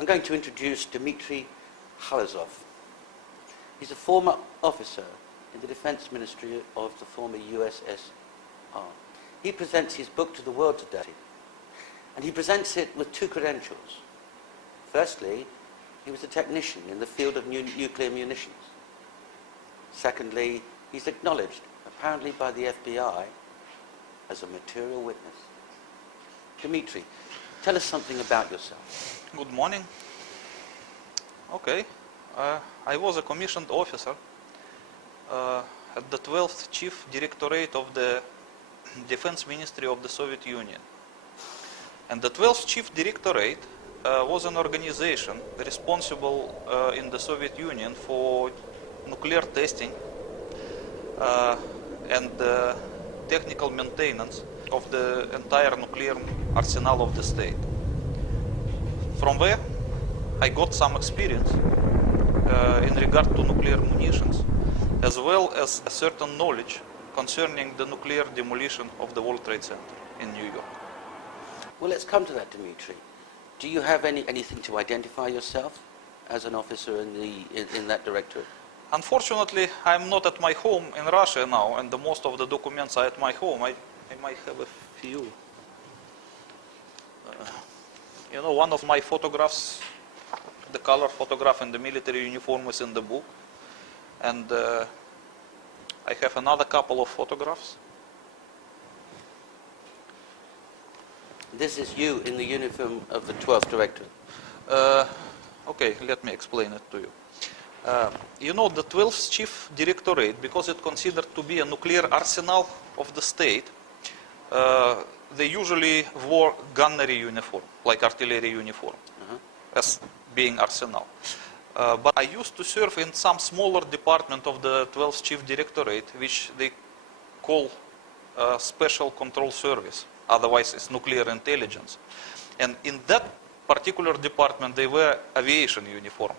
I'm going to introduce Dimitri Khalezov. He's a former officer in the Defense Ministry of the former USSR. He presents his book to the world today, and he presents it with two credentials. Firstly, he was a technician in the field of nuclear munitions. Secondly, he's acknowledged, apparently by the FBI, as a material witness. Dimitri, tell us something about yourself. Good morning. Okay, I was a commissioned officer at the 12th Chief Directorate of the Defense Ministry of the Soviet Union. And the 12th Chief Directorate was an organization responsible in the Soviet Union for nuclear testing and technical maintenance of the entire nuclear arsenal of the state. From there, I got some experience in regard to nuclear munitions, as well as a certain knowledge concerning the nuclear demolition of the World Trade Center in New York. Well, let's come to that, Dimitri. Do you have anything to identify yourself as an officer in that directorate? Unfortunately, I'm not at my home in Russia now, and most of the documents are at my home. I might have a few. You know, one of my photographs, the color photograph in the military uniform, is in the book. And I have another couple of photographs. This is you in the uniform of the 12th Directorate. Okay, let me explain it to you. You know, the 12th Chief Directorate, because it's considered to be a nuclear arsenal of the state, they usually wore gunnery uniform, like artillery uniform, as being arsenal. But I used to serve in some smaller department of the 12th Chief Directorate, which they call Special Control Service. Otherwise, it's nuclear intelligence. And in that particular department, they wear aviation uniform.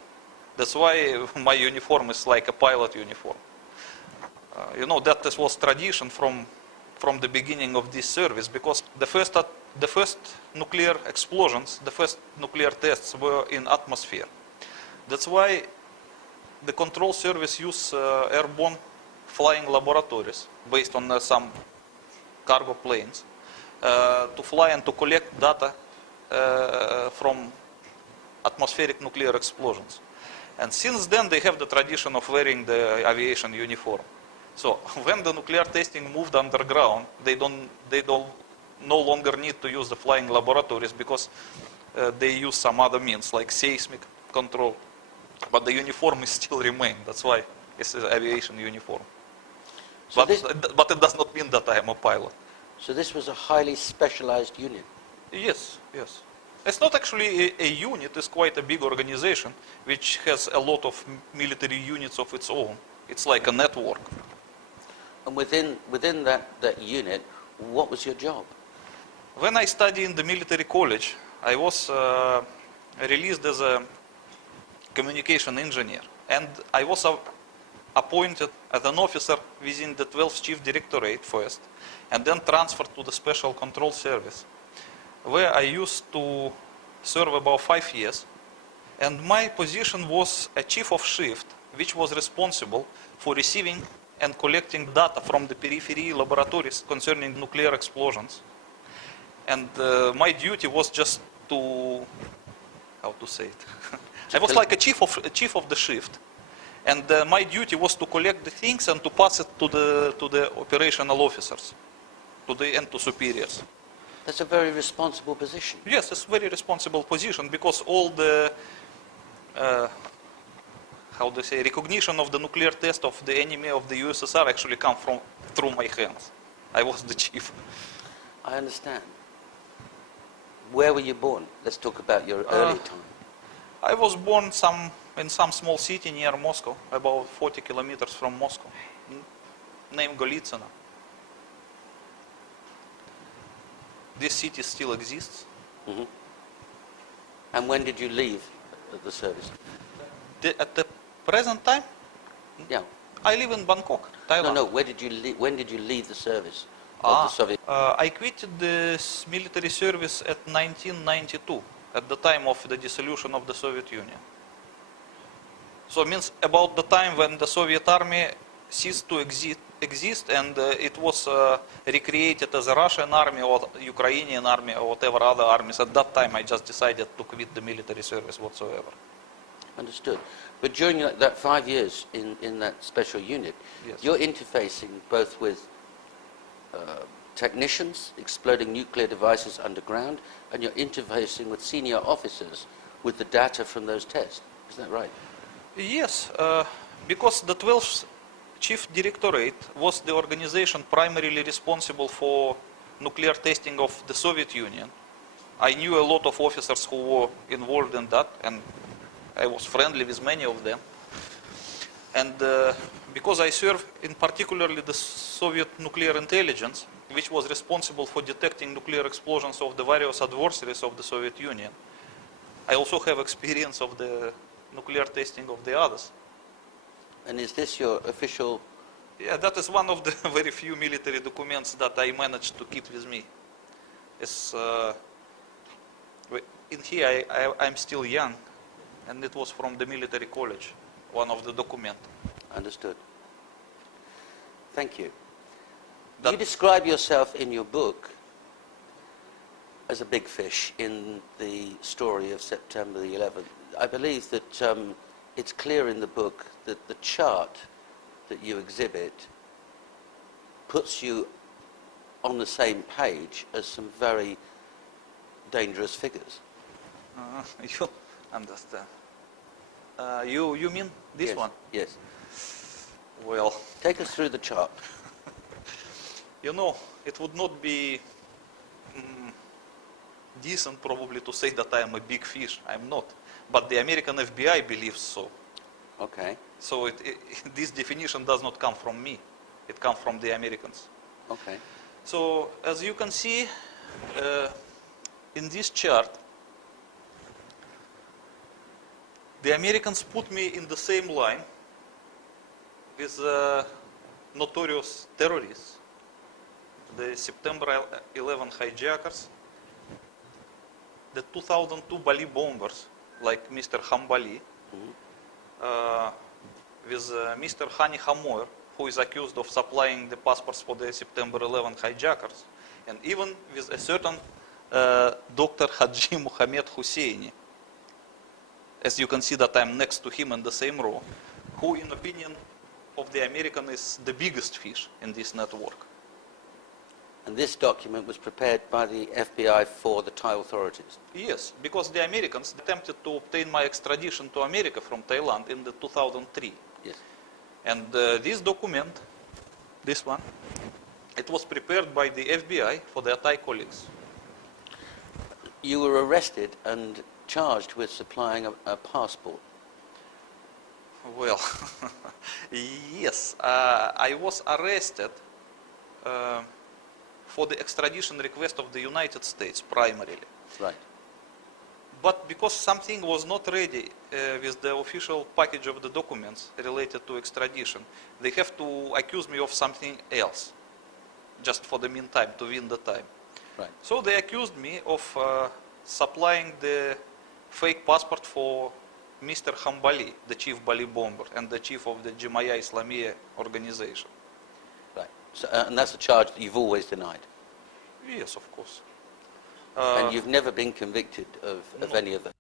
That's why my uniform is like a pilot uniform. You know, that this was tradition from the beginning of this service, because the first nuclear explosions, the first nuclear tests were in atmosphere. That's why the control service use airborne flying laboratories based on some cargo planes to fly and to collect data from atmospheric nuclear explosions. And since then they have the tradition of wearing the aviation uniform. So when the nuclear testing moved underground, they no longer need to use the flying laboratories, because they use some other means like seismic control. But the uniform is still remain. That's why it's an aviation uniform. So but it does not mean that I am a pilot. So this was a highly specialized unit? Yes, yes. It's not actually a unit, it's quite a big organization which has a lot of military units of its own. It's like a network. And within that unit, what was your job? When I studied in the military college, I was released as a communication engineer. And I was appointed as an officer within the 12th Chief Directorate first, and then transferred to the Special Control Service, where I used to serve about 5 years. And my position was a chief of shift, which was responsible for receiving and collecting data from the periphery laboratories concerning nuclear explosions. And my duty was just to, how to say it? I was like a chief of the shift. And my duty was to collect the things and to pass it to the operational officers, and to superiors. That's a very responsible position. Yes, it's a very responsible position, because all the, recognition of the nuclear test of the enemy of the USSR actually come through my hands. I was the chief. I understand. Where were you born? Let's talk about your early time. I was born in some small city near Moscow, about 40 kilometers from Moscow, named Golitsino. This city still exists. Mm-hmm. And when did you leave the service? At the present time? Yeah. I live in Bangkok, Thailand. No, when did you leave the service of the Soviet? I quitted this military service at 1992. at the time of the dissolution of the Soviet Union. So it means about the time when the Soviet army ceased to exist and it was recreated as a Russian army or Ukrainian army or whatever other armies. At that time I just decided to quit the military service whatsoever. Understood. But during that 5 years in that special unit, Yes. you're interfacing both with technicians exploding nuclear devices underground, and you're interfacing with senior officers with the data from those tests. Is that right? Yes, because the 12th Chief Directorate was the organization primarily responsible for nuclear testing of the Soviet Union. I knew a lot of officers who were involved in that, and I was friendly with many of them. And because I served in particularly the Soviet nuclear intelligence, which was responsible for detecting nuclear explosions of the various adversaries of the Soviet Union, I also have experience of the nuclear testing of the others. And is this your official... Yeah, that is one of the very few military documents that I managed to keep with me. It's, in here I'm still young, and it was from the military college, one of the documents. Understood. Thank you. You describe yourself in your book as a big fish in the story of September the 11th. I believe that it's clear in the book that the chart that you exhibit puts you on the same page as some very dangerous figures. You understand. You mean this Yes, one? Yes. Well, Take us through the chart. you know, it would not be decent probably to say that I am a big fish. I'm not. But the American FBI believes so. Okay. So this definition does not come from me. It comes from the Americans. Okay. So as you can see in this chart, the Americans put me in the same line with notorious terrorists, the September 11 hijackers, the 2002 Bali bombers, like Mr. Hambali, with Mr. Hani Hamoir, who is accused of supplying the passports for the September 11 hijackers, and even with a certain Dr. Haji Mohammed Husseini. As you can see that I'm next to him in the same row, who in opinion of the American is the biggest fish in this network. And this document was prepared by the FBI for the Thai authorities. Yes, because the Americans attempted to obtain my extradition to America from Thailand in the 2003. Yes. And this document, this one, it was prepared by the FBI for their Thai colleagues. You were arrested and charged with supplying a passport. Well, yes, I was arrested for the extradition request of the United States primarily. Right. But because something was not ready with the official package of the documents related to extradition, they have to accuse me of something else, just for the meantime, to win the time. Right. So they accused me of supplying the fake passport for Mr. Hambali, the chief Bali bomber and the chief of the Jemaah Islamiyah organization. Right. So, and that's a charge that you've always denied. Yes, of course. And you've never been convicted of No. any of them.